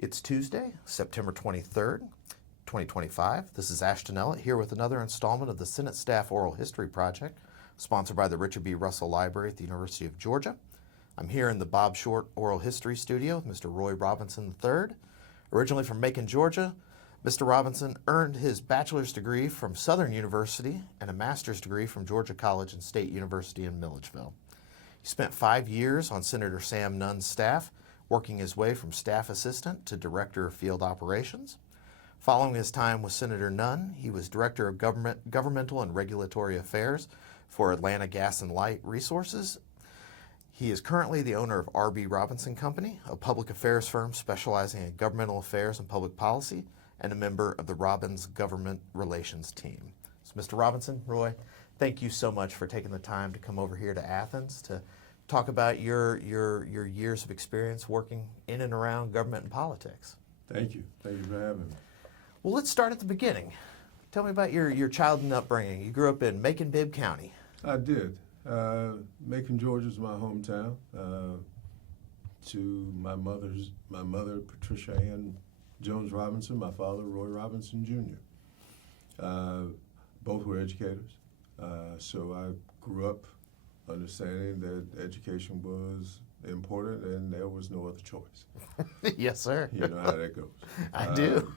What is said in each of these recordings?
It's Tuesday, September 23rd, 2025. This is Ashton Ellett here with another installment of the Senate Staff Oral History Project, sponsored by the Richard B. Russell Library at the University of Georgia. I'm here in the Bob Short Oral History Studio with Mr. Roy Robinson III. Originally from Macon, Georgia, Mr. Robinson earned his bachelor's degree from Southern University and a master's degree from Georgia College and State University in Milledgeville. He spent 5 years on Senator Sam Nunn's staff, working his way from staff assistant to director of field operations. Following his time with Senator Nunn, he was director of governmental and regulatory affairs for Atlanta Gas and Light Resources. He is currently the owner of R.B. Robinson Company, a public affairs firm specializing in governmental affairs and public policy, and a member of the Robbins Government Relations team. So, Mr. Robinson, Roy, thank you so much for taking the time to come over here to Athens to talk about your years of experience working in and around government and politics. Thank you. Thank you for having me. Well, let's start at the beginning. Tell me about your childhood upbringing. You grew up in Macon-Bibb County. I did. Macon, Georgia is my hometown. To my mother, Patricia Ann Jones Robinson, my father, Roy Robinson Jr. Both were educators. So I grew up understanding that education was important and there was no other choice. Yes, sir. You know how that goes. I do.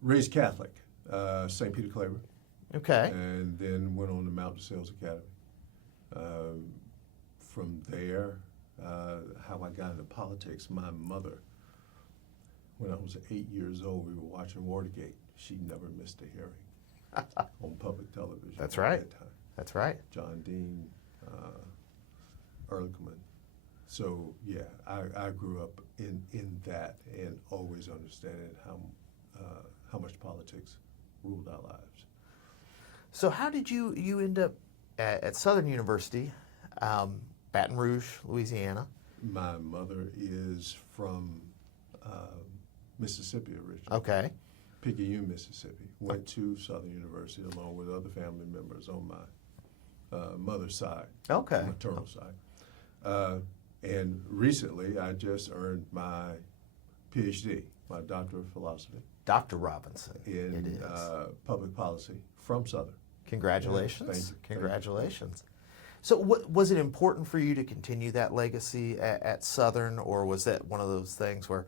Raised Catholic, St. Peter Claver. Okay. And then went on to Mountain Sales Academy. From there, how I got into politics, my mother, when I was 8 years old, we were watching Watergate. She never missed a hearing on public television. That's right. At that time. That's right. John Dean, Ehrlichman. So yeah, I grew up in that and always understanding how much politics ruled our lives. So how did you end up at Southern University, Baton Rouge, Louisiana? My mother is from Mississippi originally. Okay. Picayune, Mississippi. Went to Southern University along with other family members on my mother's side. Okay. Maternal side. And recently, I just earned my PhD, my Doctor of Philosophy. Dr. Robinson. In it is. Public policy from Southern. Congratulations. Yeah, thank you. Congratulations. So was it important for you to continue that legacy at Southern, or was that one of those things where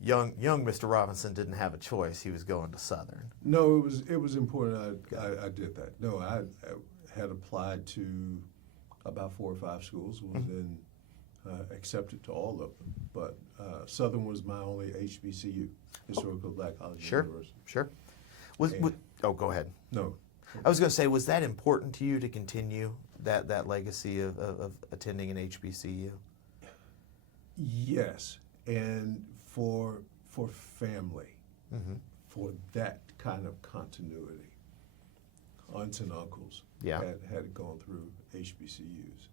young Mr. Robinson didn't have a choice, he was going to Southern? No, it was important I did that. No, I had applied to about 4 or 5 schools, was then accepted to all of them. But Southern was my only HBCU, Historical Black College University. Sure. Go ahead. No. I was going to say, was that important to you to continue that legacy of attending an HBCU? Yes, and for family, for that kind of continuity. Aunts and uncles had gone through HBCUs.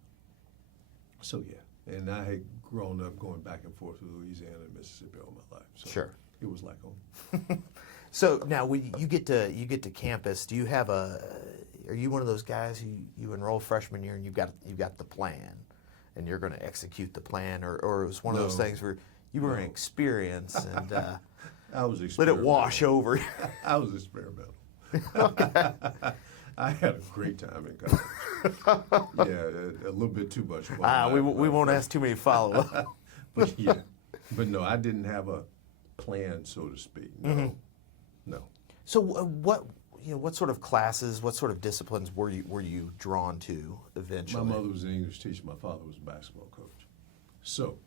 So yeah, and I had grown up going back and forth to Louisiana and Mississippi all my life. So sure. It was like home. So now, when you get to campus, do you have are you one of those guys who you enroll freshman year and you've got the plan, and you're going to execute the plan, or it was one of those things where you were an experience and I was let it wash over? I was experimental. I had a great time in college. Yeah, a little bit too much fun. We won't ask too many follow-up. But no, I didn't have a plan, so to speak. No. So what sort of classes, what sort of disciplines were you drawn to eventually? My mother was an English teacher. My father was a basketball coach. So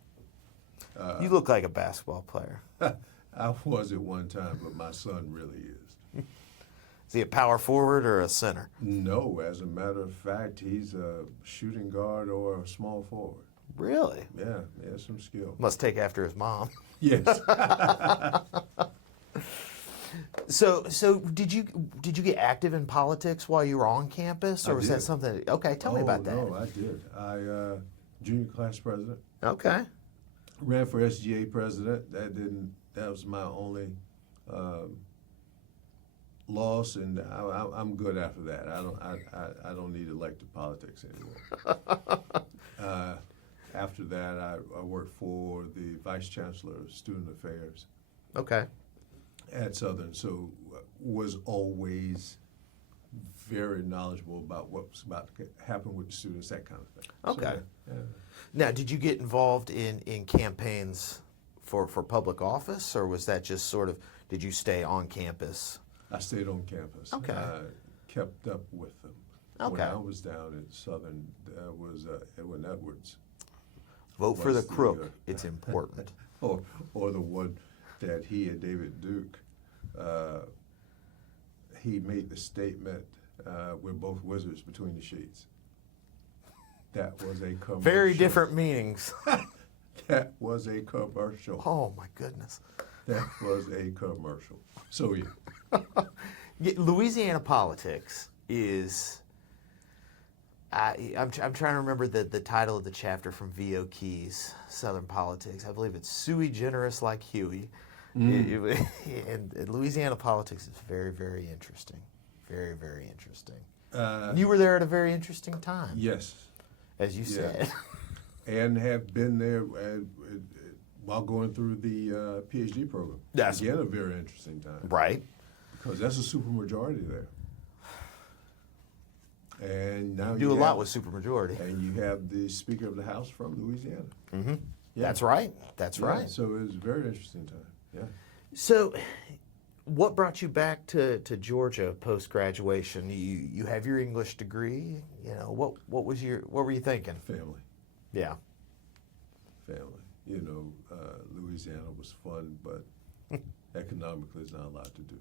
you look like a basketball player. I was at one time, but my son really is. Is he a power forward or a center? No, as a matter of fact, he's a shooting guard or a small forward. Really? Yeah, he has some skill. Must take after his mom. Yes. So did you get active in politics while you were on campus, or was that something? Okay, tell me about that. No, I did. I junior class president. Okay. Ran for SGA president. That was my only loss, and I'm good after that. I don't need elected politics anymore. After that, I worked for the Vice Chancellor of Student Affairs Okay. at Southern, so was always very knowledgeable about what was about to happen with the students, that kind of thing. Okay. So, yeah. Now, did you get involved in campaigns for public office, or was that just sort of, did you stay on campus? I stayed on campus. Okay. I kept up with them. Okay. When I was down at Southern, was Edwin Edwards. Vote for the was crook. It's important. or the one that he and David Duke, he made the statement, we're both wizards between the sheets. That was a commercial. Very different meanings. That was a commercial. Oh, my goodness. That was a commercial. So yeah. Yeah, Louisiana politics is. I'm trying to remember the title of the chapter from V.O. Key's Southern Politics. I believe it's Sui Generis like Huey. And Louisiana politics is very, very interesting. Very, very interesting. You were there at a very interesting time. Yes. As you said. And have been there while going through the PhD program. That's again a very interesting time. Right. Because that's a supermajority there. And now You do a lot with supermajority. And you have the Speaker of the House from Louisiana. Mm-hmm. Yeah. That's right. That's Yeah, right. So it was a very interesting time. Yeah. So, what brought you back to Georgia post graduation? You have your English degree. You know what were you thinking? Family. Yeah. Family. You know, Louisiana was fun, but economically, there's not a lot to do.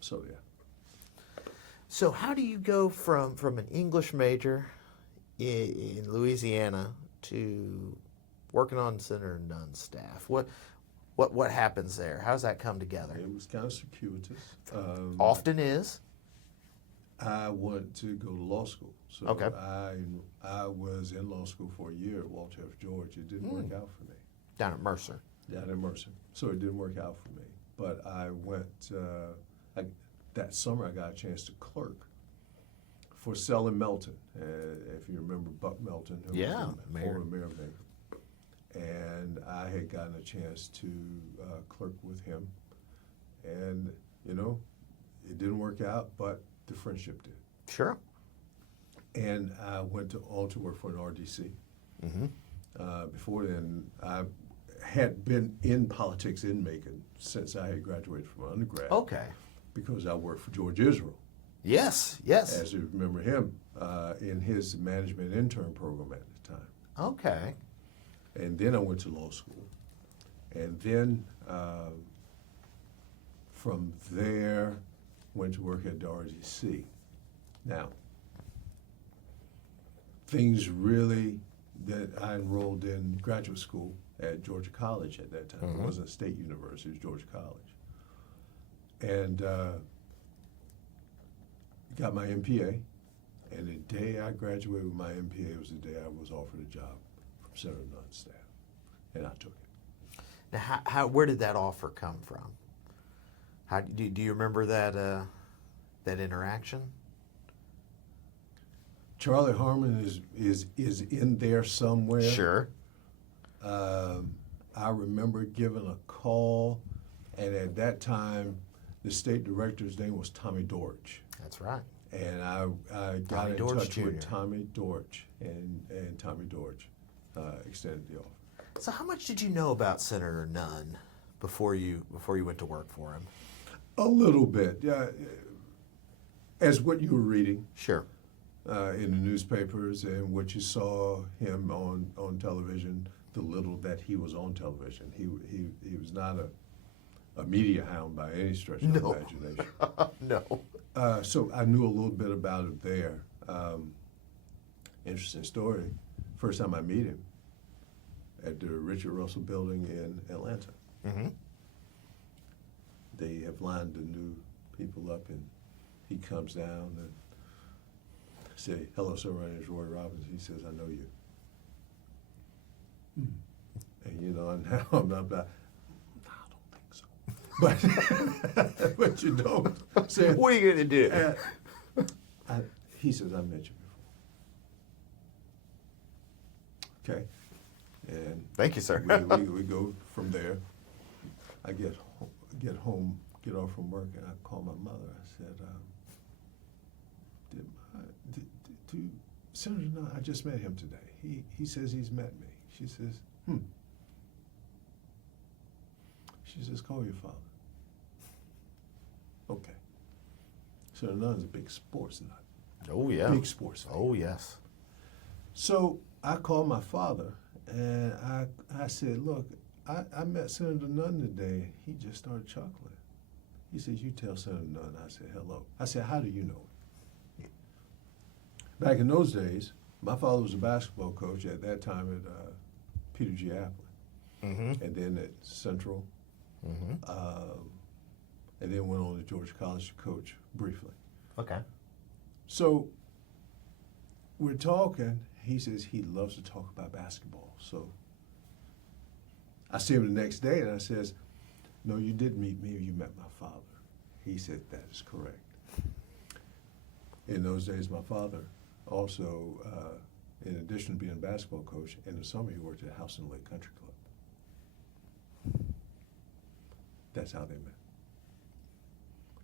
So yeah. So how do you go from an English major in Louisiana to working on Senator Nunn's staff? What happens there? How does that come together? It was kind of circuitous. Often is. I wanted to go to law school, so Okay. I was in law school for a year at Walter F. George. It didn't work out for me. Down at Mercer. Down at Mercer, so it didn't work out for me. But I went. That summer, I got a chance to clerk for Selling Melton. If you remember Buck Melton, who Yeah, was the former mayor of Macon. And I had gotten a chance to clerk with him, and you know, it didn't work out, but the friendship did. Sure. And I went on to work for an RDC. Mm-hmm. Before then, I had been in politics in Macon since I had graduated from undergrad. Okay. Because I worked for George Israel. Yes. Yes. As you remember him, in his management intern program at the time. Okay. And then I went to law school. And then from there, went to work at the RDC. Now, things really that I enrolled in graduate school at Georgia College at that time. Mm-hmm. It wasn't a state university, it was Georgia College. And got my MPA. And the day I graduated with my MPA was the day I was offered a job from Senator Nunn's staff. And I took it. Now, where did that offer come from? How do you remember that interaction? Charlie Harmon is in there somewhere. Sure. I remember giving a call, and at that time, the state director's name was Tommy Dortch. That's right. And I got Tommy in Dortch touch Jr. with Tommy Dortch, and Tommy Dortch extended the offer. So how much did you know about Senator Nunn before you went to work for him? A little bit, yeah. As what you were reading. Sure. In the newspapers and what you saw him on television, the little that he was on television. He was not a media hound by any stretch of the imagination. No. So I knew a little bit about it there. Interesting story. First time I meet him at the Richard Russell Building in Atlanta. Mm-hmm. They have lined the new people up, and he comes down and say, "Hello, sir, my name is Roy Robbins." He says, "I know you." And you know, now I'm not, no, I don't think so. But you don't say, what are you going to do? he says, "I met you Okay. And Thank you, sir. we go from there. I get home, get off from work, and I call my mother. I said, Senator Nunn, I just met him today. He says he's met me. She says, She says, call your father. Okay. Senator Nunn's a big sports nut. Oh, yeah. Big sports fan. Oh, yes. So I called my father, and I said, look, I met Senator Nunn today. He just started chuckling. He says, you tell Senator Nunn. I said, hello. I said, how do you know him? Back in those days, my father was a basketball coach at that time at Peter G. Applin, and then at Central, and then went on to Georgia College to coach briefly. Okay. So we're talking. He says he loves to talk about basketball. So I see him the next day, and I says, no, you did meet me. You met my father. He said, that is correct. In those days, my father also, in addition to being a basketball coach, in the summer he worked at House and Lake Country Club. That's how they met.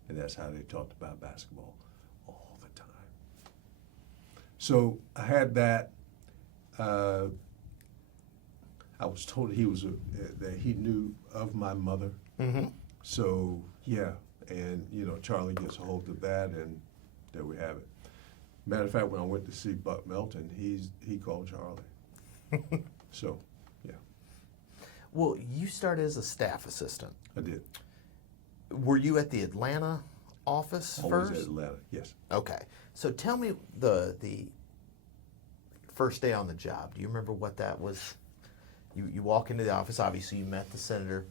And that's how they talked about basketball all the time. So I had that. I was told that he knew of my mother. So yeah, and Charlie gets a hold of that, and there we have it. Matter of fact, when I went to see Buck Melton, he called Charlie. So yeah. Well, you started as a staff assistant. I did. Were you at the Atlanta office Always first? at Atlanta, yes. Okay. So tell me the first day on the job. Do you remember what that was? You walk into the office. Obviously, you met the senator,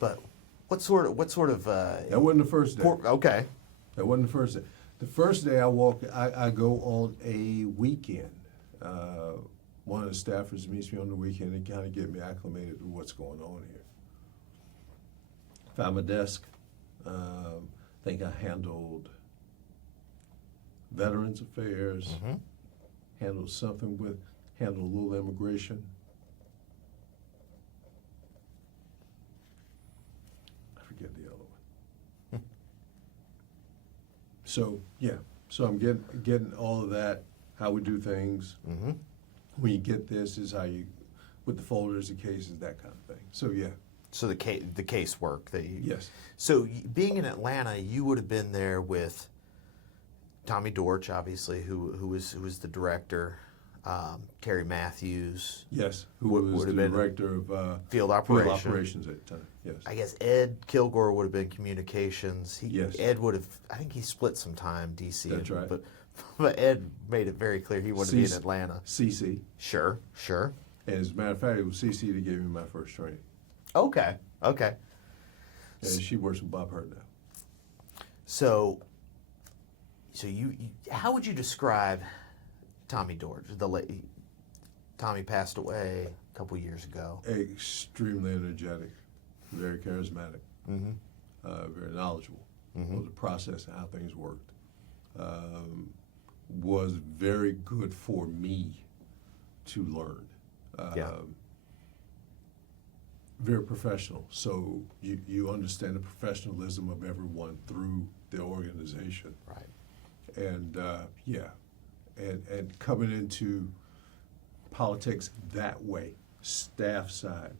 but what sort of That wasn't the first day. Okay. That wasn't the first day. The first day I go on a weekend. One of the staffers meets me on the weekend and kind of get me acclimated to what's going on here. Found my desk. I think I handled Veterans Affairs, handled a little immigration. I forget the other one. So yeah, I'm getting all of that, how we do things. When you get this is how you, with the folders, the cases, that kind of thing. So yeah. So the casework that you. Yes. So being in Atlanta, you would have been there with Tommy Dortch, obviously, who was the director. Terry Matthews. Yes, who was the director of field operations at the time. Yes. I guess Ed Kilgore would have been communications. Yes. Ed would have. I think he split some time DC. That's right. But Ed made it very clear he wanted to be in Atlanta. CC. Sure. And as a matter of fact, it was CC that gave me my first training. Okay. And she works with Bob Hurt now. So you how would you describe Tommy Dortch? Tommy passed away a couple years ago. Extremely energetic, very charismatic, very knowledgeable of the process and how things worked. Was very good for me to learn. Very professional, so you understand the professionalism of everyone through the organization. Right. And and coming into politics that way, staff side,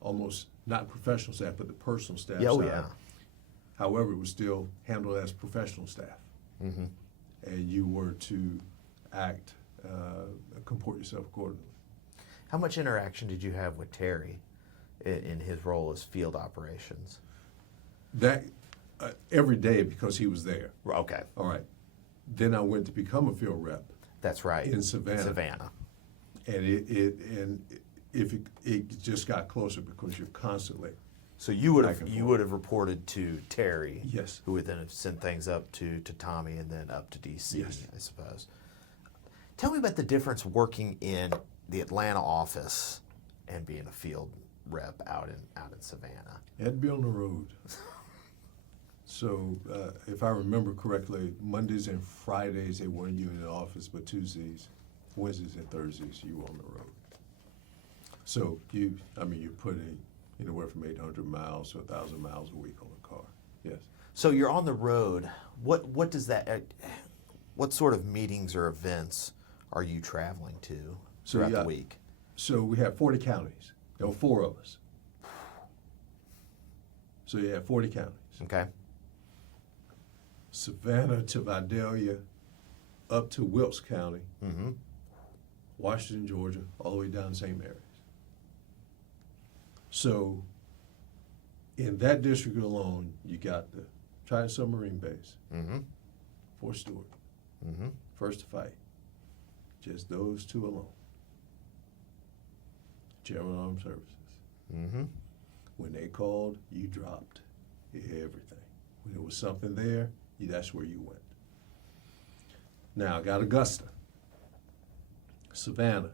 almost not professional staff, but the personal staff side. Oh yeah. However, it was still handled as professional staff, and you were to act, comport yourself accordingly. How much interaction did you have with Terry in his role as field operations? That every day, because he was there. Okay. All right. Then I went to become a field rep. That's right. In Savannah. And it just got closer because you're constantly. So you would have reported to Terry. Yes. Who would then have sent things up to Tommy and then up to DC. Yes. I suppose. Tell me about the difference working in the Atlanta office and being a field rep out in Savannah. You had to be on the road. So if I remember correctly, Mondays and Fridays they wanted you in the office, but Tuesdays, Wednesdays and Thursdays you were on the road. So you putting anywhere from 800 miles to 1,000 miles a week on a car. Yes. So you're on the road. What does that? What sort of meetings or events are you traveling to throughout the week? So we have 40 counties. There were 4 of us. So you have 40 counties. Okay. Savannah to Vidalia, up to Wilkes County, Mm-hmm. Washington, Georgia, all the way down to St. Mary's. So in that district alone, you got the Trident Submarine Base, Mm-hmm. Fort Stewart, Mm-hmm. First to Fight. Just those 2 alone. General Armed Services. Mm-hmm. When they called, you dropped everything. When there was something there, that's where you went. Now, I got Augusta, Savannah,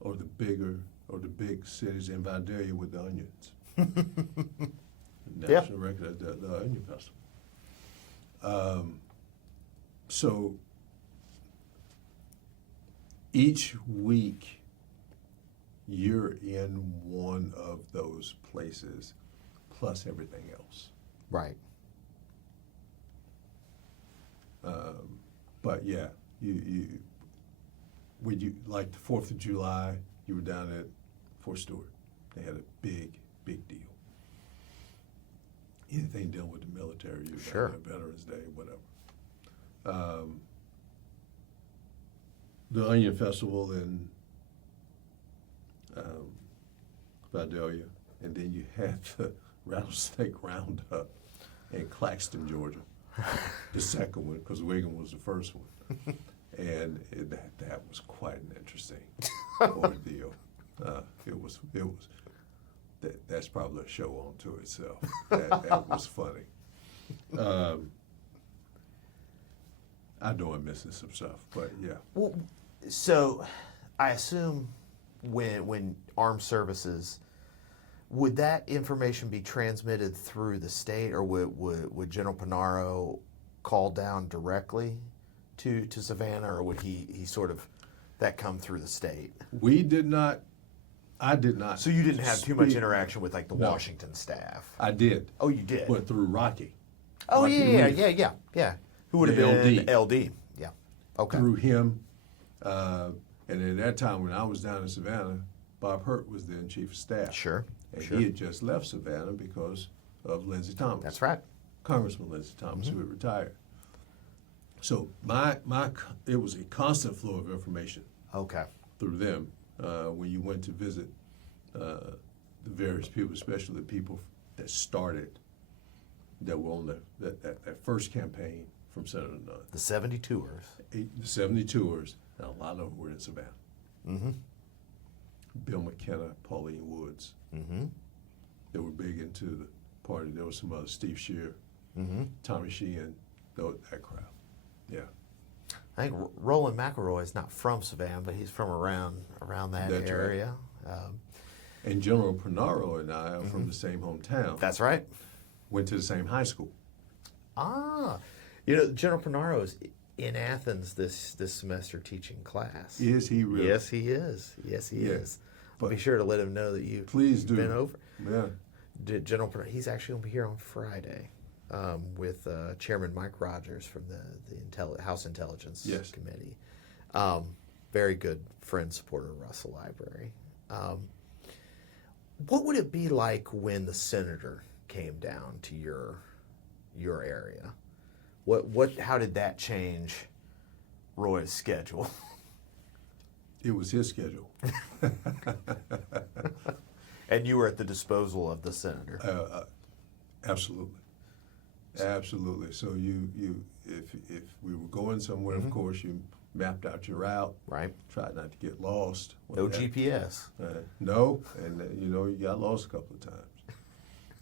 or the big cities in Vidalia with the onions. National record at the Onion Festival. So each week you're in one of those places plus everything else. Right. But yeah, you when you like the 4th of July, you were down at Fort Stewart. They had a big deal. Anything dealing with the military, you were down at Veterans Day, whatever. The Onion Festival in Vidalia, and then you had the Rattlesnake Roundup in Claxton, Georgia, the second one, because Wigan was the first one. And that was quite an interesting ordeal. That's probably a show unto itself. That was funny. I know I'm missing some stuff, but yeah. Well, so I assume when armed services, would that information be transmitted through the state, or would General Panaro call down directly to Savannah, or would he sort of that come through the state? I did not. So you didn't have too much interaction with like the Washington staff? I did. Oh, you did? But through Rocky. Oh, Rocky yeah. Who would have been LD. LD? Yeah. Okay. Through him. And at that time, when I was down in Savannah, Bob Hurt was then chief of staff. Sure. And he had just left Savannah because of Lindsey Thomas. That's right. Congressman Lindsey Thomas, who had retired. So it was a constant flow of information. Okay. Through them when you went to visit the various people, especially the people that started, that were on that first campaign from Senator Nunn. The 72ers. The 72ers, and a lot of them were in Savannah. Mm-hmm. Bill McKenna, Pauline Woods. Mm-hmm. They were big into the party. There was some other, Steve Shear, Mm-hmm. Tommy Sheehan, that crowd. Yeah. I think Roland McElroy is not from Savannah, but he's from around that That's area. Right. And General Panaro and I are from the same hometown. That's right. Went to the same high school. Ah, General Panaro is in Athens this semester teaching class. Is he really? Yes, he is. Yes, he is. I'll be sure to let him know that you've been over. Yeah. General Panaro, he's actually going to be here on Friday with Chairman Mike Rogers from the House Intelligence Committee. Very good friend, supporter of Russell Library. What would it be like when the senator came down to your area? How did that change Roy's schedule? It was his schedule. And you were at the disposal of the senator. Absolutely. Absolutely. So if we were going somewhere, of course, you mapped out your route. Right. Tried not to get lost. No GPS. No, and you got lost a couple of times.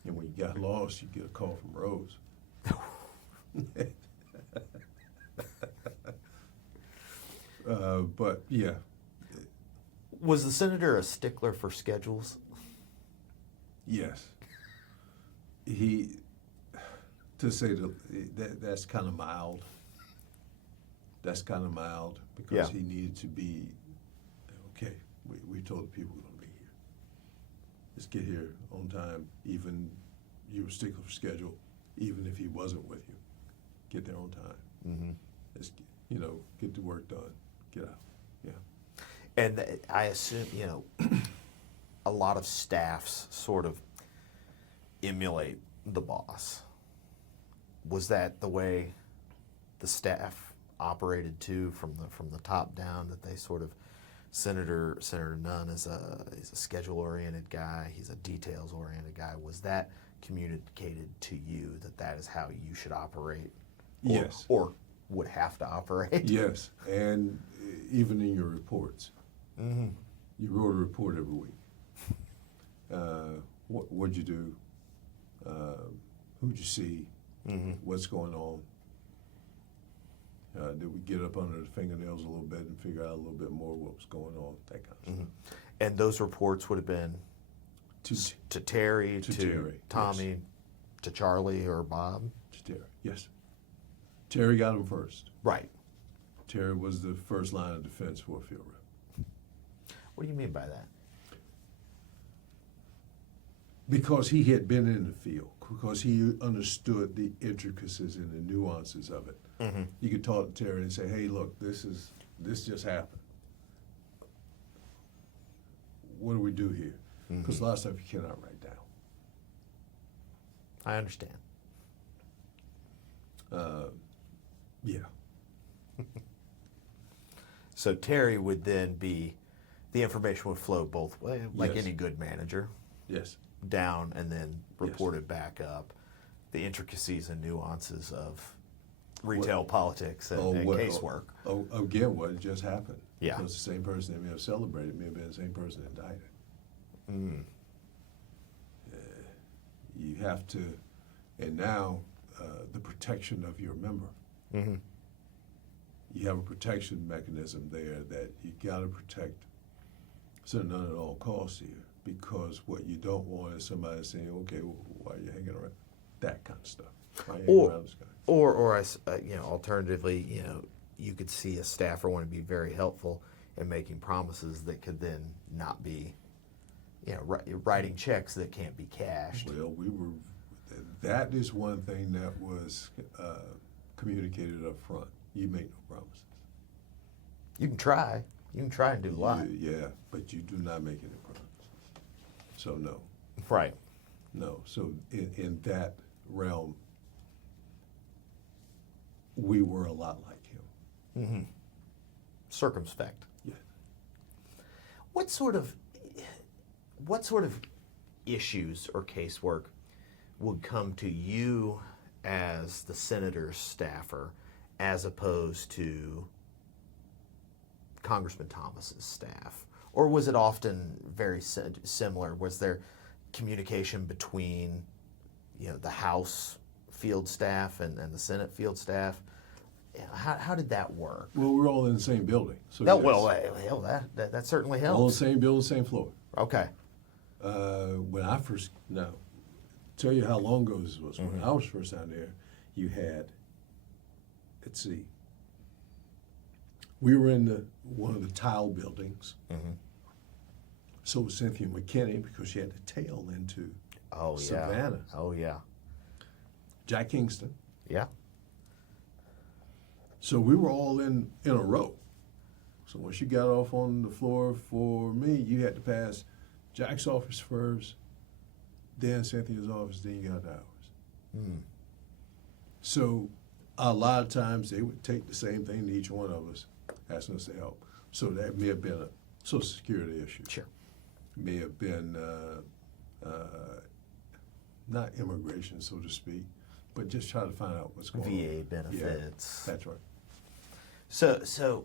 And when you got lost, you get a call from Rose. But yeah. Was the senator a stickler for schedules? Yes. To say that's kind of mild. That's kind of mild because Yeah. he needed to be, okay, we told the people we're going to be here. Let's get here on time, even you were stickler for schedule, even if he wasn't with you. Get there on time. Mm-hmm. Let's, get the work done. Get out. Yeah. And I assume, a lot of staffs sort of emulate the boss. Was that the way the staff operated too, from the top down? That they sort of Senator Nunn is a schedule oriented guy. He's a details oriented guy. Was that communicated to you that is how you should operate? Yes. Or would have to operate? Yes, and even in your reports, Mm-hmm. you wrote a report every week. What'd you do? Who'd you see? Mm-hmm. What's going on? Did we get up under the fingernails a little bit and figure out a little bit more what was going on? That kind of stuff. And those reports would have been to Terry, to Terry, Tommy, yes. to Charlie or Bob? To Terry, yes. Terry got him first. Right. Terry was the first line of defense for a field rep. What do you mean by that? Because he had been in the field, because he understood the intricacies and the nuances of it. Mm-hmm. You could talk to Terry and say, hey, look, this just happened. What do we do here? Because a lot of stuff you cannot write down. I understand. Yeah. So Terry would then be, the information would flow both ways, like Yes. any good manager, Yes. down and then reported back up. The intricacies and nuances of retail politics and casework. Again, what just happened. Yeah. Because the same person that may have celebrated may have been the same person that indicted. You have to, and now the protection of your member. Mm-hmm. You have a protection mechanism there that you got to protect Senator Nunn at all costs here, because what you don't want is somebody saying, okay, well, why are you hanging around? That kind of stuff. Why are you hanging around this guy? Or alternatively, you could see a staffer want to be very helpful in making promises that could then not be, writing checks that can't be cashed. Well, that is one thing that was communicated up front. You make no promises. You can try. You can try and do a lot. Yeah, but you do not make any promises. So no. Right. No. So in that realm, we were a lot like him. Mm-hmm. Circumspect. Yeah. What sort of issues or casework would come to you as the senator's staffer, as opposed to Congressman Thomas's staff? Or was it often very similar? Was there communication between, the House field staff and the Senate field staff? How did that work? Well, we're all in the same building. So No, yes. well, that certainly helps. All in the same building, same floor. Okay. When I first, tell you how long ago this was. When I was first down there, you had, let's see, we were in one of the tile buildings. Mm-hmm. So was Cynthia McKinney, because she had to tail into Savannah. Oh, yeah. Jack Kingston. Yeah. So we were all in a row. So once you got off on the floor for me, you had to pass Jack's office first, then Cynthia's office, then you got to ours. Mm. So a lot of times they would take the same thing to each one of us, asking us to help. So that may have been a Social Security issue. Sure. May have been not immigration, so to speak, but just try to find out what's going on. VA benefits. Yeah, that's right. So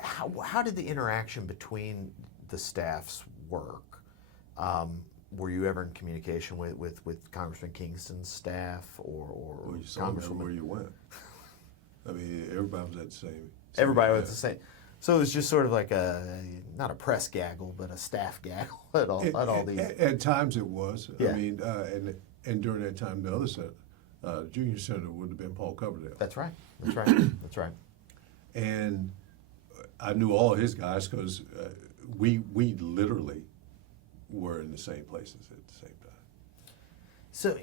how did the interaction between the staffs work? Were you ever in communication with Congressman Kingston's staff or Well, you saw them everywhere Congresswoman? you went. I mean, everybody was at the same. Everybody was event. the same. So it was just sort of like not a press gaggle, but a staff gaggle at all these. At times it was. Yeah. I mean, and during that time, the other senator, junior senator, would have been Paul Coverdale. That's right. That's right. That's right. And I knew all his guys because we literally were in the same places at the same time. So,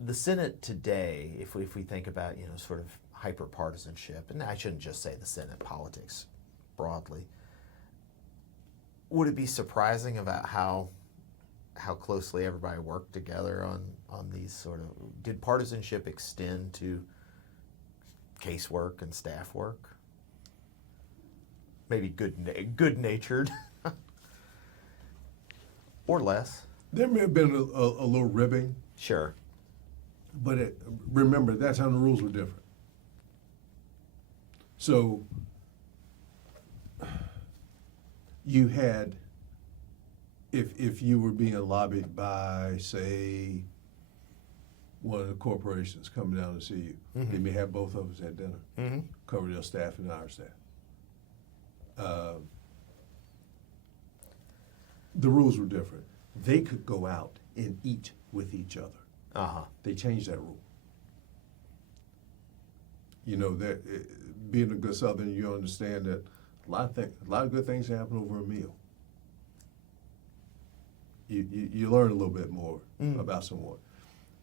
the Senate today, if we think about, sort of hyper-partisanship, and I shouldn't just say the Senate, politics broadly, would it be surprising about how closely everybody worked together on these sort of, did partisanship extend to casework and staff work? Maybe good-natured, or less. There may have been a little ribbing, Sure. but remember, that time the rules were different. So you had, if you were being lobbied by, say, one of the corporations coming down to see you, they may have both of us at dinner, cover their staff and our staff. The rules were different. They could go out and eat with each other. Uh-huh. They changed that rule. That being a good Southern, you understand that a lot of good things happen over a meal. You learn a little bit more about someone,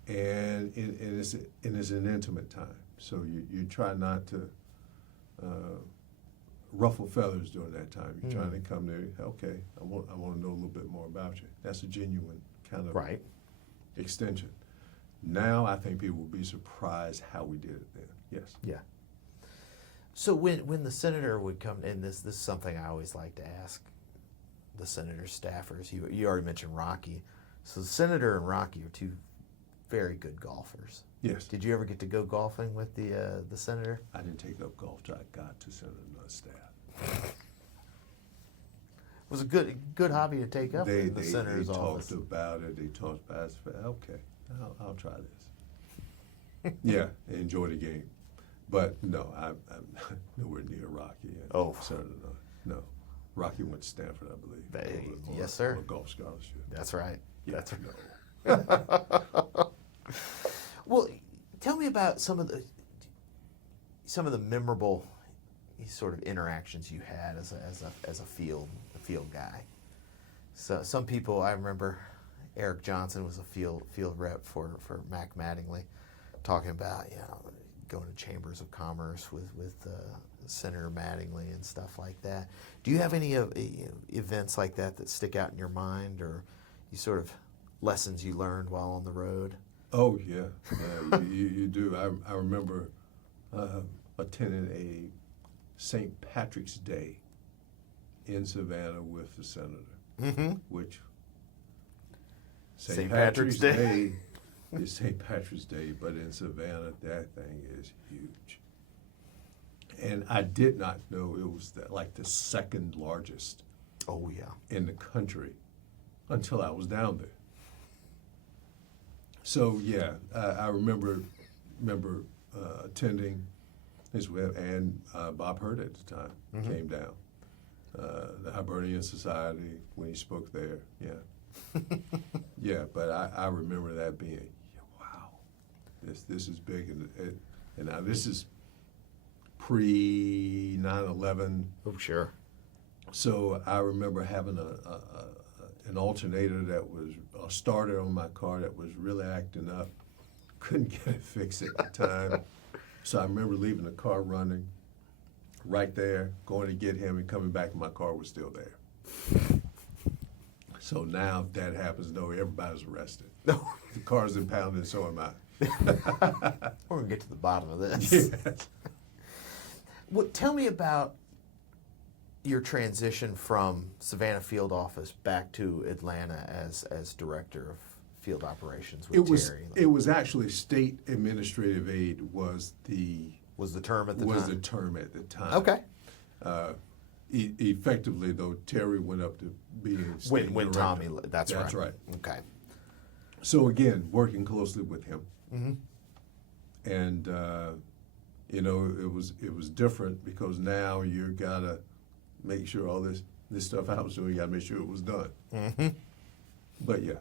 and it's an intimate time. So you try not to ruffle feathers during that time. You're trying to come there. Okay, I want to know a little bit more about you. That's a genuine kind of extension. Now I think people will be surprised how we did it then. Yes. Yeah. So when the senator would come, and this is something I always like to ask the senator's staffers. You already mentioned Rocky. So the senator and Rocky are two very good golfers. Yes. Did you ever get to go golfing with the senator? I didn't take up golf till I got to Senator Nutt's staff. It was a good hobby to take up in the senator's office. They talked about it. They talked about it. I said, okay, I'll try this. Yeah, enjoy the game. But no, I'm nowhere near Rocky and Senator Nutt. No. Rocky went to Stanford, I believe. Yes, sir. On a golf scholarship. That's right. Yeah, That's right. Well, tell me about some of the memorable sort of interactions you had as a field guy. So some people, I remember Eric Johnson was a field rep for Mac Mattingly, talking about going to chambers of commerce with Senator Mattingly and stuff like that. Do you have any events like that stick out in your mind, or you sort of lessons you learned while on the road? Oh yeah, you do. I remember attending a St. Patrick's Day in Savannah with the senator, which St. Patrick's Day is St. Patrick's Day, but in Savannah that thing is huge. And I did not know it was like the second largest. Oh yeah. In the country, until I was down there. So yeah, I remember attending his web, and Bob Hurt at the time came down. The Hibernian Society when he spoke there. Yeah, yeah. But I remember that being, wow, this is big, and now this is pre 9/11. Oh sure. So I remember having an alternator that was a starter on my car that was really acting up. Couldn't get it fixed at the time. So I remember leaving the car running right there, going to get him, and coming back, and my car was still there. So now if that happens, no, everybody's arrested. No. The car's impounded, so am I. We're going to get to the bottom of this. Yes. Well, tell me about your transition from Savannah Field Office back to Atlanta as director of field operations with Terry. It was actually state administrative aid was the term at the time. Was the term at the time. Okay. Effectively, though, Terry went up to being state when director. Tommy. That's right. That's right. Okay. So again, working closely with him, and it was different because now you gotta make sure all this stuff I was doing, you gotta make sure it was done. But yeah.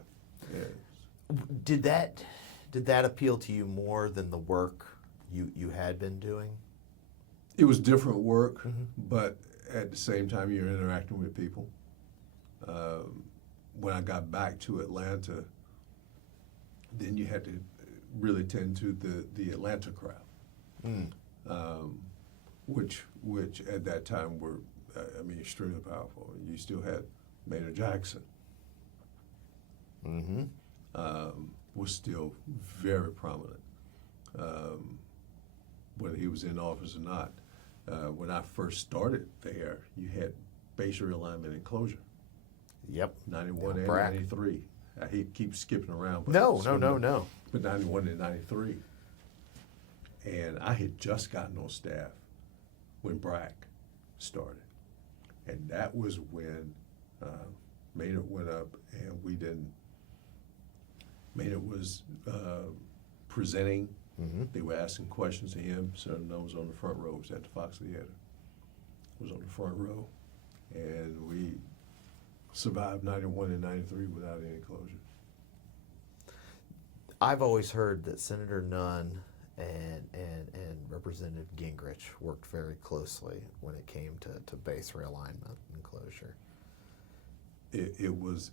Did that appeal to you more than the work you had been doing? It was different work, but at the same time, you're interacting with people. When I got back to Atlanta, then you had to really tend to the Atlanta crowd, which at that time were, extremely powerful. You still had Maynard Jackson, was still very prominent, whether he was in office or not. When I first started there, you had base realignment and closure. Yep. 91 and Brack. 93. I keep skipping around. But No. But 91 and 93. And I had just gotten on staff when Brack started. And that was when Maynard went up and we didn't. Maynard was presenting. They were asking questions to him. Senator Nunn was on the front row. It was at the Fox Theater. Was on the front row. And we survived 91 and 93 without any closure. I've always heard that Senator Nunn and Representative Gingrich worked very closely when it came to base realignment and closure. It was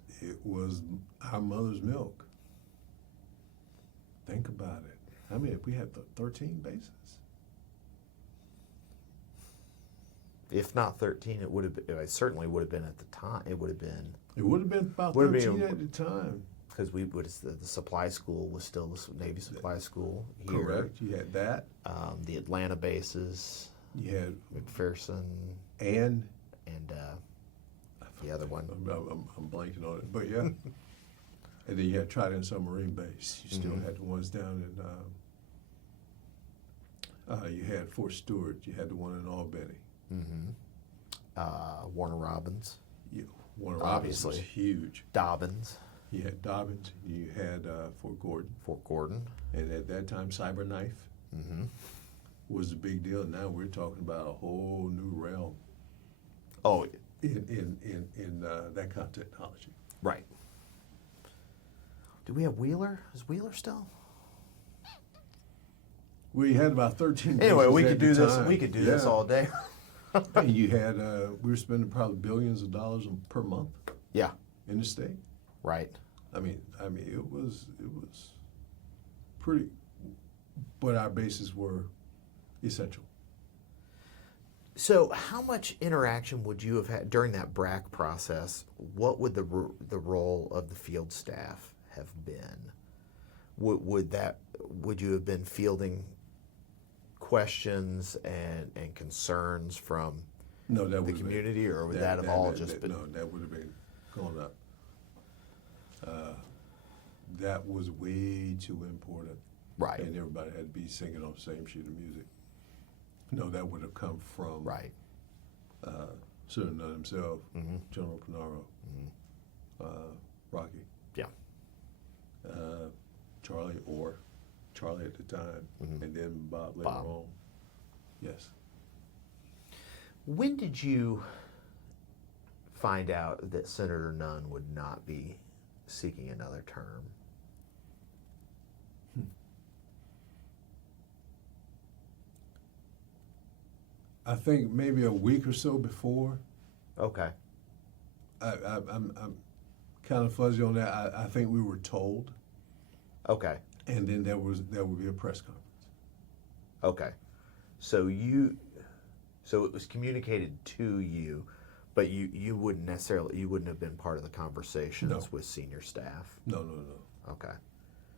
our mother's milk. Think about it. I mean, if we had 13 bases. If not 13, it would have been. It certainly would have been at the time. It would have been. It would have been about Would have 13 been- at the time. Because the supply school was still the Navy supply school here. Correct. You had that. The Atlanta bases, You had McPherson, and and the other one. I'm blanking on it, but yeah. And then you had Trident Submarine Base. You still had the ones down in. You had Fort Stewart. You had the one in Albany. Warner Robins, Warner Robins was Obviously. huge. Dobbins, You had Dobbins. You had Fort Gordon. Fort Gordon. And at that time, Cyberknife was a big deal. Now we're talking about a whole new realm Oh, in that kind of technology. right. Do we have Wheeler? Is Wheeler still? We had about 13. Anyway, bases we at could the do this. time. We could do this all day. And you had we were spending probably billions of dollars per month Yeah. in the state. Right. I mean, it was pretty, but our bases were essential. So, how much interaction would you have had during that BRAC process? What would the role of the field staff have been? Would you have been fielding questions and concerns from No, that the would community, or would that have all just been? No, that would have been going up. That was way too important. Right. And everybody had to be singing on the same sheet of music. No, that would have come from Right. Senator Nunn himself, General Panaro, Rocky. Yeah. Charlie at the time, and then Bob later Bob. on. Yes. When did you find out that Senator Nunn would not be seeking another term? I think maybe a week or so before. Okay. I'm kind of fuzzy on that. I think we were told, Okay. and then there would be a press conference. Okay. So it was communicated to you, but you wouldn't have been part of the conversations No. with senior staff. No. Okay.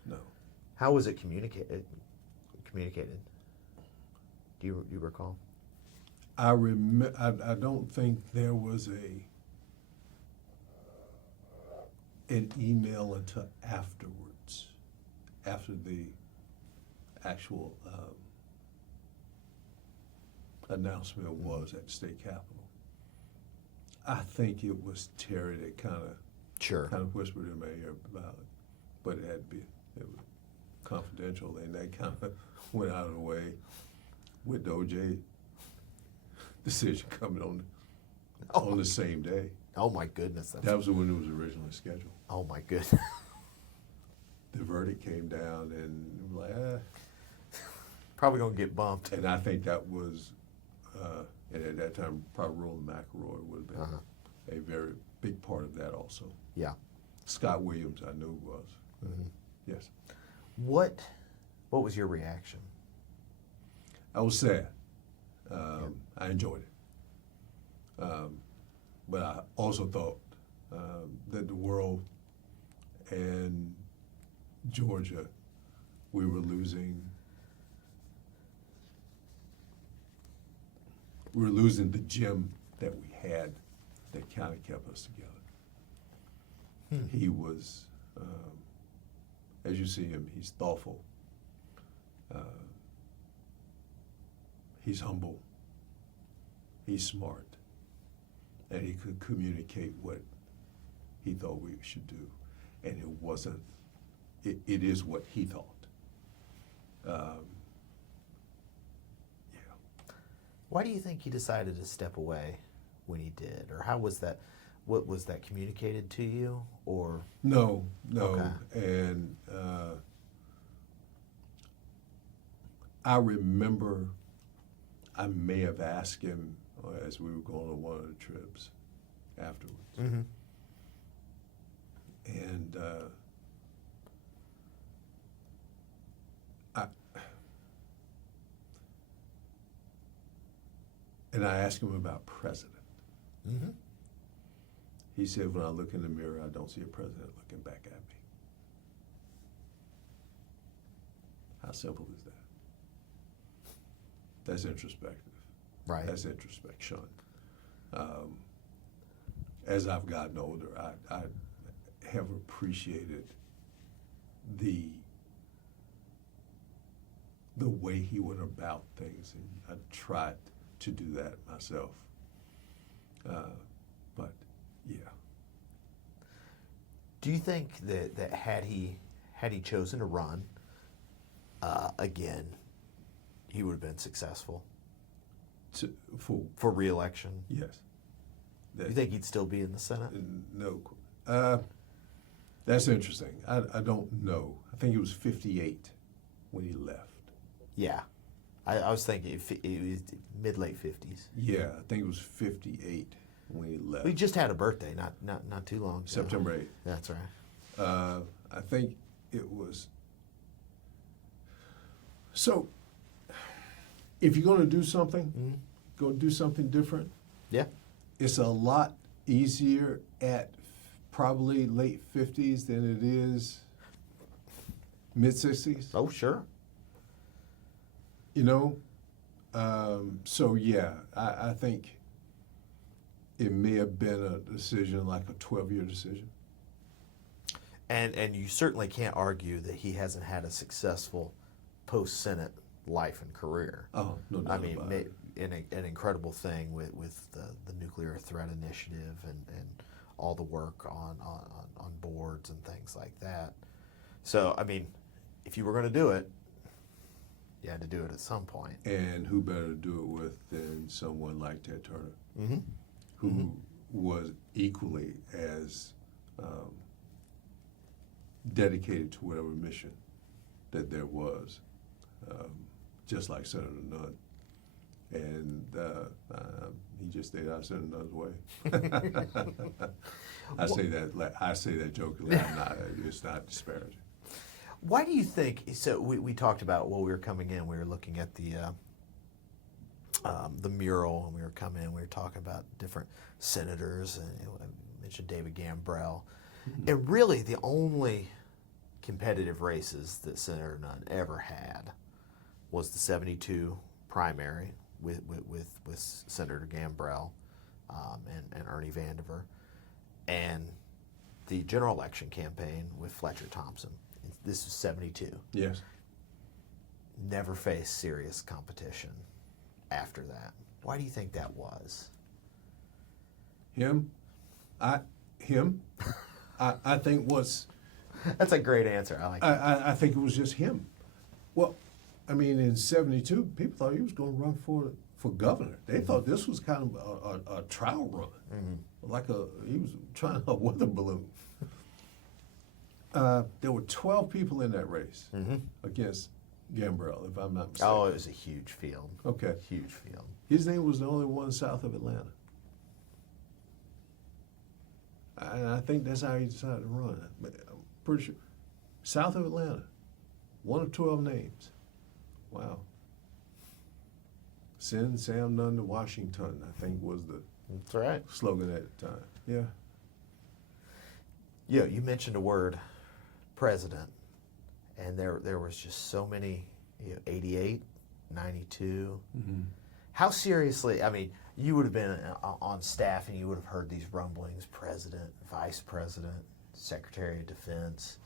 No. How was it communicated? Do you recall? I don't think there was an email until afterwards, after the actual announcement was at the state capitol. I think it was Terry that kind of whispered in my ear about it, but it was confidential, and that kind of went out of the way with the OJ decision coming on the same day. Oh my goodness. That was when it was originally scheduled. Oh my goodness. The verdict came down, and like, Probably gonna get bumped. and I think that was and at that time, probably Roland McElroy would have been a very big part of that also. Yeah. Scott Williams, I knew was. Yes. What was your reaction? I was sad. I enjoyed it. But I also thought that the world and Georgia, we were losing the gem that we had that kind of kept us together. He was, as you see him, he's thoughtful. He's humble. He's smart. And he could communicate what he thought we should do. And it wasn't, it is what he thought. Why do you think he decided to step away when he did? Or how was that, what was that communicated to you? Or No. Okay. And I remember I may have asked him as we were going on one of the trips afterwards. And I asked him about president. He said, when I look in the mirror, I don't see a president looking back at me. How simple is that? That's introspective. Right. That's introspection. As I've gotten older, I have appreciated the way he went about things, and I tried to do that myself. But yeah. Do you think that had he chosen to run again, he would have been successful for re-election? Yes. Do you think he'd still be in the Senate? No. That's interesting. I don't know. I think he was 58 when he left. Yeah. I was thinking it was mid-late 50s. Yeah, I think it was 58 when he left. We just had a birthday not too long ago. September 8th. That's right. I think it was. So, if you're going to do something, go do something different. Yeah. It's a lot easier at probably late 50s than it is mid 60s. Oh, sure. You know? So, yeah, I think it may have been a decision, like a 12-year decision. And you certainly can't argue that he hasn't had a successful post-Senate life and career. Oh, no doubt about it. An incredible thing with the nuclear threat initiative and all the work on boards and things like that. So, I mean, if you were going to do it, you had to do it at some point. And who better to do it with than someone like Ted Turner, who was equally as dedicated to whatever mission that there was, just like Senator Nunn. And he just stayed out of Senator Nunn's way. I say that jokingly. I'm not. It's not disparaging. Why do you think? So we talked about while we were coming in. We were looking at the mural, and we were coming in. We were talking about different senators, and I mentioned David Gambrell, and really the only competitive races that Senator Nunn ever had was the '72 primary with Senator Gambrell and Ernie Vandiver, and the general election campaign with Fletcher Thompson. This was '72. Yes. Never faced serious competition after that. Why do you think that was? I think what's. That's a great answer. I like it. I think it was just him. Well, I mean, in '72, people thought he was going to run for governor. They thought this was kind of a trial run, like he was trying a weather balloon. There were 12 people in that race against Gambrell, if I'm not mistaken. Oh, it was a huge field. Okay. Huge field. His name was the only one south of Atlanta. I think that's how he decided to run. I'm pretty sure. South of Atlanta. One of 12 names. Wow. Send Sam Nunn to Washington, I think was the That's right. slogan at the time. Yeah. Yeah, you mentioned a word, president, and there was just so many, 88, 92. Mm-hmm. How seriously, I mean, you would have been on staff and you would have heard these rumblings, president, vice president, secretary of defense.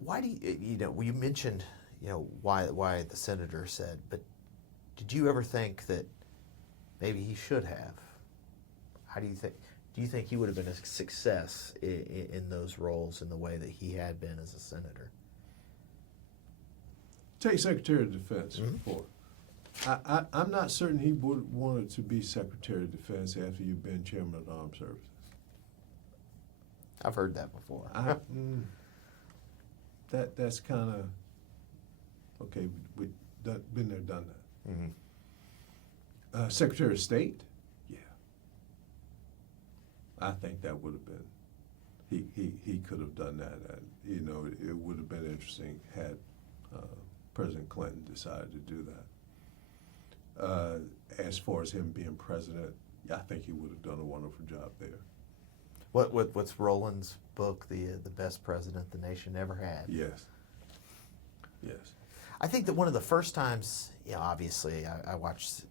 Why do you mentioned, why the senator said, but did you ever think that maybe he should have? How do you think he would have been a success in those roles in the way that he had been as a senator? Take Secretary of Defense Mm-hmm. for. I'm not certain he would wanted to be Secretary of Defense after you've been Chairman of the Armed Services. I've heard that before. That's kind of okay. We've been there, done that. Mm-hmm. Secretary of State, yeah. I think that would have been. He could have done that. And, it would have been interesting had President Clinton decided to do that. As far as him being president, I think he would have done a wonderful job there. What's Roland's book, the best president the nation ever had? Yes. Yes. I think that one of the first times, obviously I watched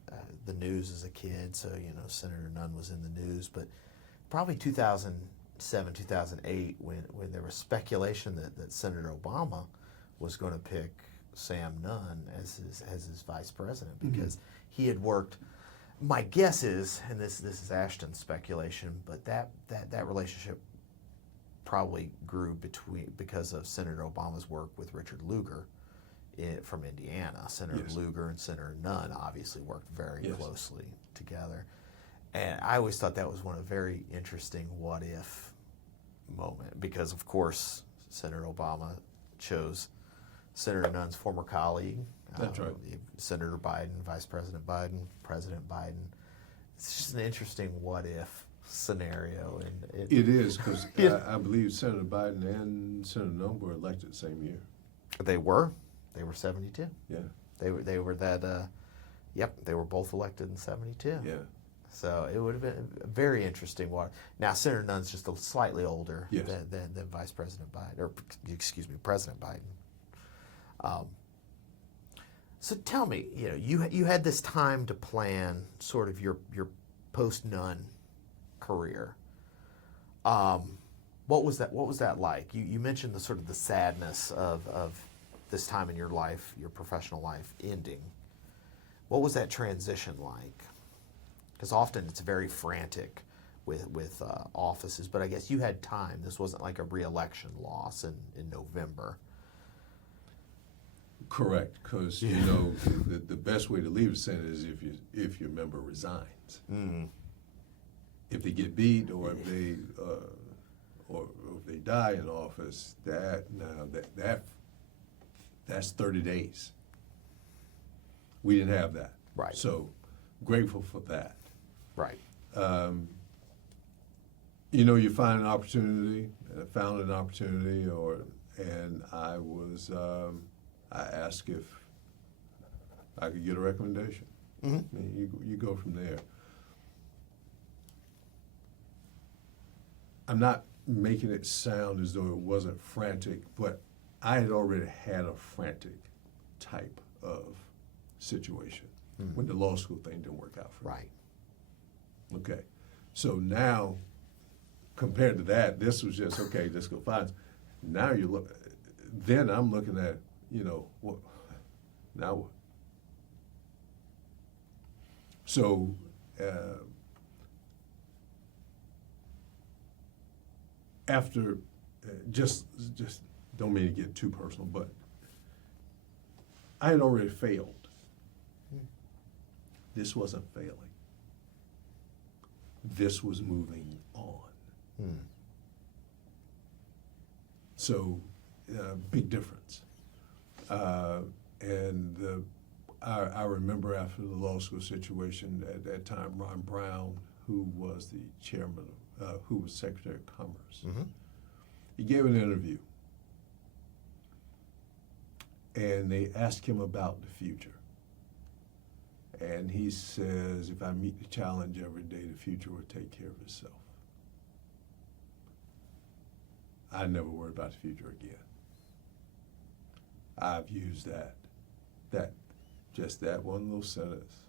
the news as a kid, so Senator Nunn was in the news, but probably 2007, 2008, when there was speculation that Senator Obama was going to pick Sam Nunn as his vice president because he had worked. My guess is, and this is Ashton's speculation, but that relationship probably grew because of Senator Obama's work with Richard Lugar from Indiana. Senator Yes. Lugar and Senator Nunn obviously worked very Yes. closely together. And I always thought that was one of very interesting what if moment because, of course, Senator Obama chose Senator Nunn's former colleague. That's right. Senator Biden, Vice President Biden, President Biden. It's just an interesting what if scenario. And It is, because Yeah. I believe Senator Biden and Senator Nunn were elected the same year. They were 72. Yeah. They were that. Yep, they were both elected in 72. Yeah. So it would have been a very interesting one. Now Senator Nunn's just slightly older Yes. than Vice President Biden, or excuse me, President Biden. So tell me, you had this time to plan sort of your post-Nunn career. What was that like? You mentioned the sort of the sadness of this time in your life, your professional life ending. What was that transition like? Because often it's very frantic with offices, but I guess you had time. This wasn't like a re-election loss in November. Correct, because the best way to leave the Senate is if your member resigns. Mm-hmm. If they get beat or if they die in office, that's 30 days. We didn't have that. Right. So grateful for that. Right. You find an opportunity, found an opportunity, and I asked if I could get a recommendation. Mm-hmm. I mean, you go from there. I'm not making it sound as though it wasn't frantic, but I had already had a frantic type of situation when the law school thing didn't work out for me. Right. Okay. So now, compared to that, this was just, okay, let's go find. Now then I'm looking at, what, now what? So, after, just don't mean to get too personal, but I had already failed. This wasn't failing. This was moving on. So, big difference. I remember after the law school situation at that time, Ron Brown, who was the chairman, who was Secretary of Commerce, he gave an interview, and they asked him about the future. And he says, if I meet the challenge every day, the future will take care of itself. I never worry about the future again. I've used just that one little sentence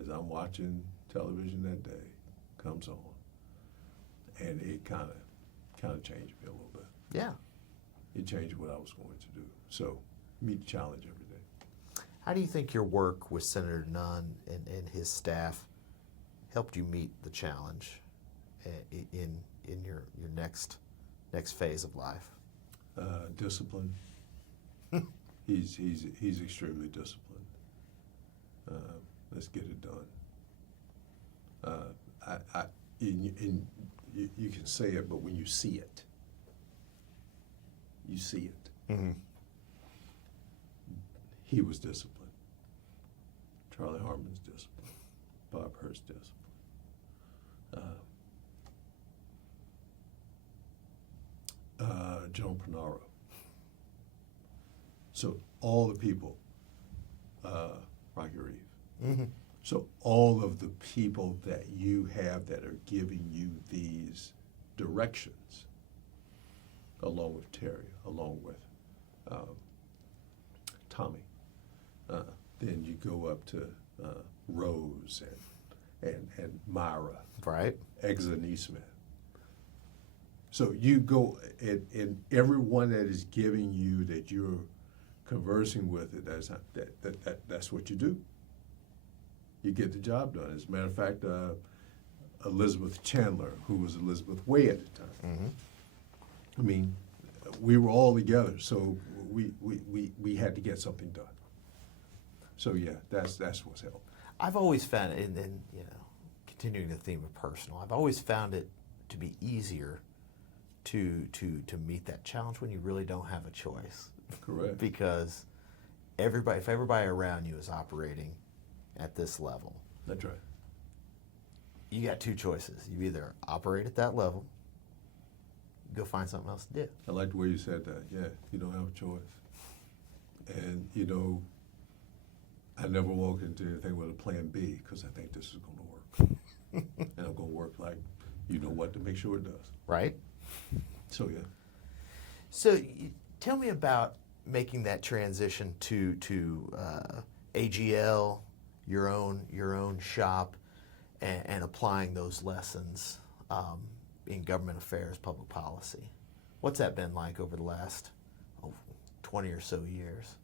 as I'm watching television that day comes on. And it kind of changed me a little bit. Yeah. It changed what I was going to do. So, meet the challenge every day. How do you think your work with Senator Nunn and his staff helped you meet the challenge in your next phase of life? Discipline. He's extremely disciplined. Let's get it done. You can say it, but when you see it, you see it. Mm-hmm. He was disciplined. Charlie Harmon's disciplined. Bob Hurt's disciplined. Joan Pernaro. So all the people, Rocky Reeve. Mm-hmm. So all of the people that you have that are giving you these directions, along with Terry, along with Tommy. Then you go up to Rose and Myra, Right. Exa Neesmith. So you go, and everyone that is giving you, that you're conversing with, that's what you do. You get the job done. As a matter of fact, Elizabeth Chandler, who was Elizabeth Way at the time, Mm-hmm. I mean, we were all together, so we had to get something done. So yeah, that's what's helped. I've always found it, and continuing the theme of personal, I've always found it to be easier to meet that challenge when you really don't have a choice. Correct. Because if everybody around you is operating at this level, That's right. you got two choices. You either operate at that level, go find something else to do. I like the way you said that. Yeah, you don't have a choice. And I never walk into anything with a plan B because I think this is going to work. And I'm going to work like you know what to make sure it does. Right? So yeah. So tell me about making that transition to AGL, your own shop, and applying those lessons in government affairs, public policy. What's that been like over the last 20 or so years?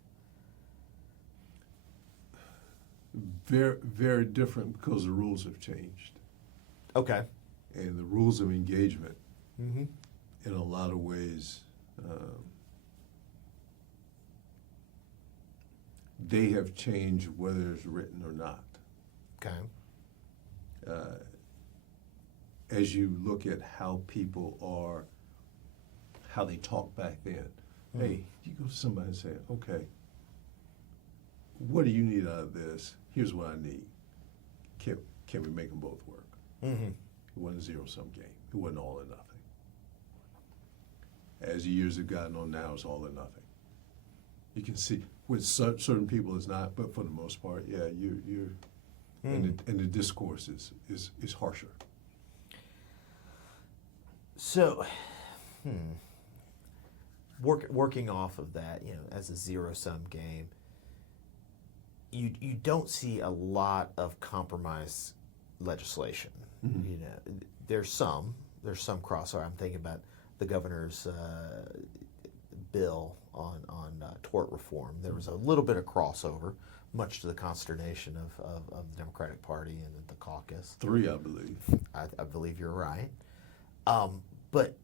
Very, very different because the rules have changed. Okay. And the rules of engagement, Mm-hmm. in a lot of ways, they have changed whether it's written or not. Okay. As you look at how they talk back then, hey, you go to somebody and say, okay, what do you need out of this? Here's what I need. Can we make them both work? Mm-hmm. It wasn't a zero-sum game. It wasn't all or nothing. As the years have gotten on now, it's all or nothing. You can see with certain people it's not, but for the most part, yeah, you're and the discourse is harsher. So, working off of that, as a zero-sum game, you don't see a lot of compromise legislation. Mm-hmm. There's some crossover. I'm thinking about the governor's bill on tort reform. There was a little bit of crossover, much to the consternation of the Democratic Party and the caucus. 3, I believe. I believe you're right. But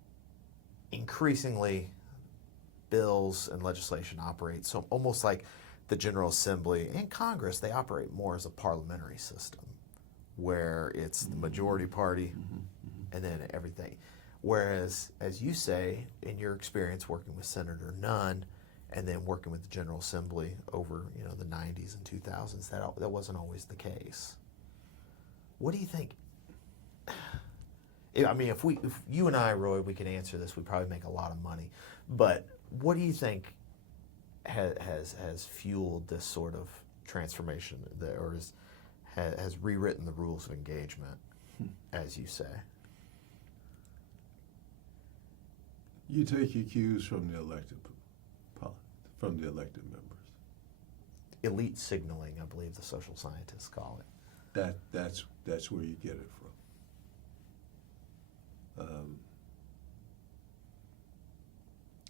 increasingly, bills and legislation operate so almost like the General Assembly and Congress. They operate more as a parliamentary system, where it's the majority party and then everything. Whereas, as you say, in your experience working with Senator Nunn, and then working with the General Assembly over the 90s and 2000s, that wasn't always the case. What do you think? I mean, if you and I, Roy, we could answer this, we'd probably make a lot of money. But what do you think has fueled this sort of transformation, or has rewritten the rules of engagement, as you say? You take your cues from the elected members. Elite signaling, I believe the social scientists call it. That's where you get it from.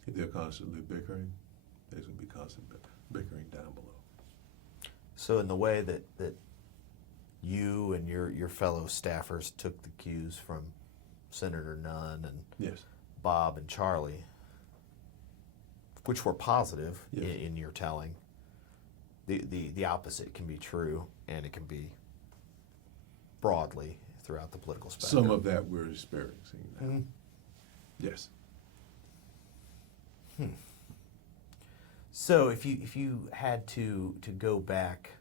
If they're constantly bickering, there's going to be constant bickering down below. So in the way that you and your fellow staffers took the cues from Senator Nunn and Yes. Bob and Charlie, which were positive Yes. in your telling, the opposite can be true, and it can be broadly throughout the political spectrum. Some of that we're experiencing now. Mm-hmm. Yes. So if you had to go back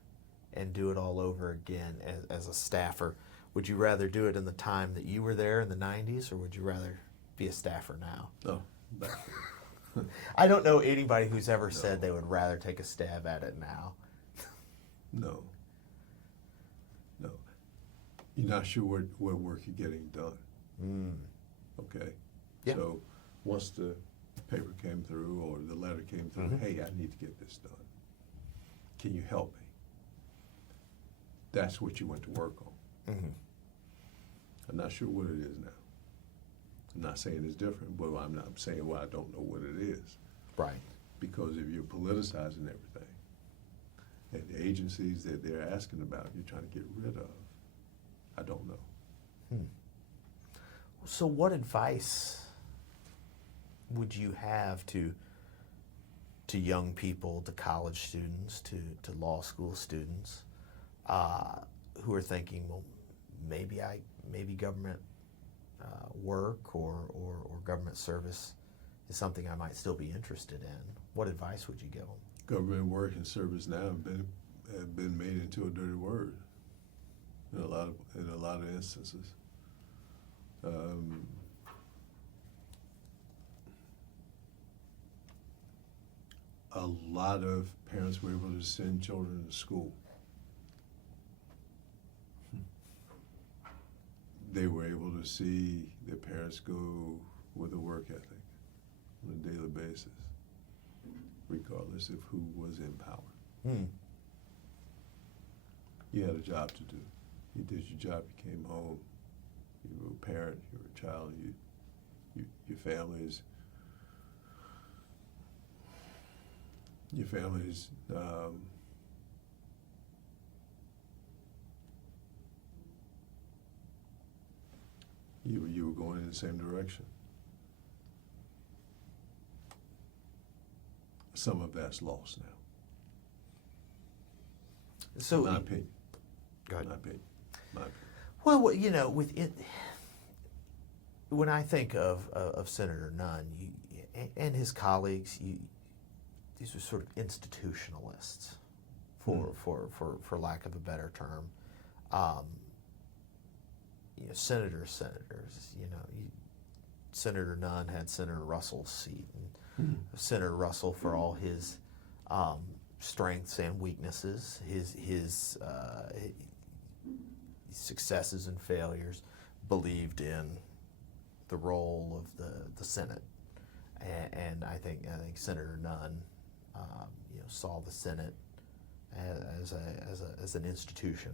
and do it all over again as a staffer, would you rather do it in the time that you were there in the 90s, or would you rather be a staffer now? No. Back there. I don't know anybody who's ever said they would rather take a stab at it now. No. No. You're not sure what work you're getting done. Okay? Yeah. So once the paper came through or the letter came through, hey, I need to get this done. Can you help me? That's what you went to work on. I'm not sure what it is now. I'm not saying it's different, but I'm saying I don't know what it is. Right. Because if you're politicizing everything, and the agencies that they're asking about, you're trying to get rid of, I don't know. So what advice would you have to young people, to college students, to law school students who are thinking, well, maybe government work or government service is something I might still be interested in? What advice would you give them? Government work and service now have been made into a dirty word in a lot of instances. A lot of parents were able to send children to school. They were able to see their parents go with a work ethic on a daily basis, regardless of who was in power. You had a job to do. You did your job, you came home, you were a parent, you were a child, your families you were going in the same direction. Some of that's lost now. So, My opinion. go ahead. My opinion. Well, with it, when I think of Senator Nunn and his colleagues, these were sort of institutionalists, for lack of a better term. Senators. Senator Nunn had Senator Russell's seat, and Senator Russell, for all his strengths and weaknesses, his successes and failures, believed in the role of the Senate, and I think Senator Nunn, saw the Senate as an institution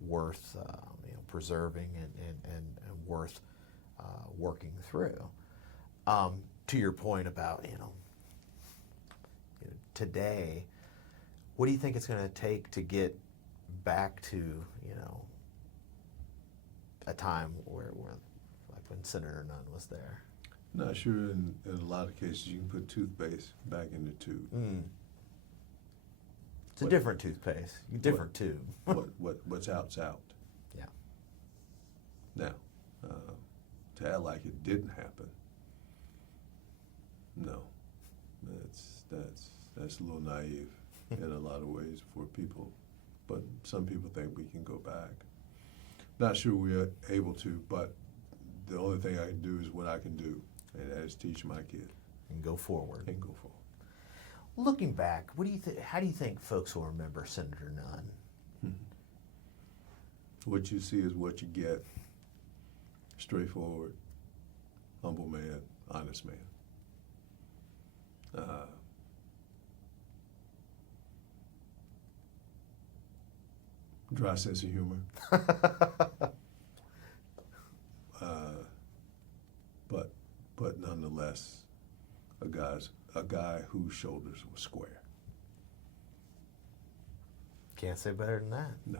worth preserving and worth working through. To your point about today, what do you think it's going to take to get back to a time where like when Senator Nunn was there? Not sure. In a lot of cases, you can put toothpaste back in the tube. It's a different toothpaste, different tube. What's out's out. Yeah. Now, to act like it didn't happen, no, that's a little naive in a lot of ways for people, but some people think we can go back. Not sure we're able to, but the only thing I can do is what I can do, and that is teach my kid And go forward. and go forward. Looking back, what do you think? How do you think folks will remember Senator Nunn? What you see is what you get. Straightforward, humble man, honest man. Dry sense of humor. But nonetheless, a guy whose shoulders were square. Can't say better than that. No.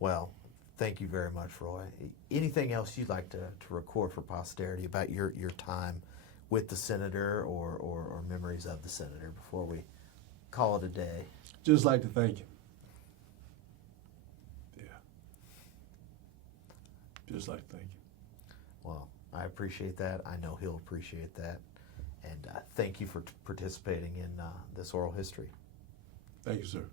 Well, thank you very much, Roy. Anything else you'd like to record for posterity about your time with the senator or memories of the senator before we call it a day? Just like to thank him. Yeah. Just like to thank him. Well, I appreciate that. I know he'll appreciate that. And thank you for participating in this oral history. Thank you, sir.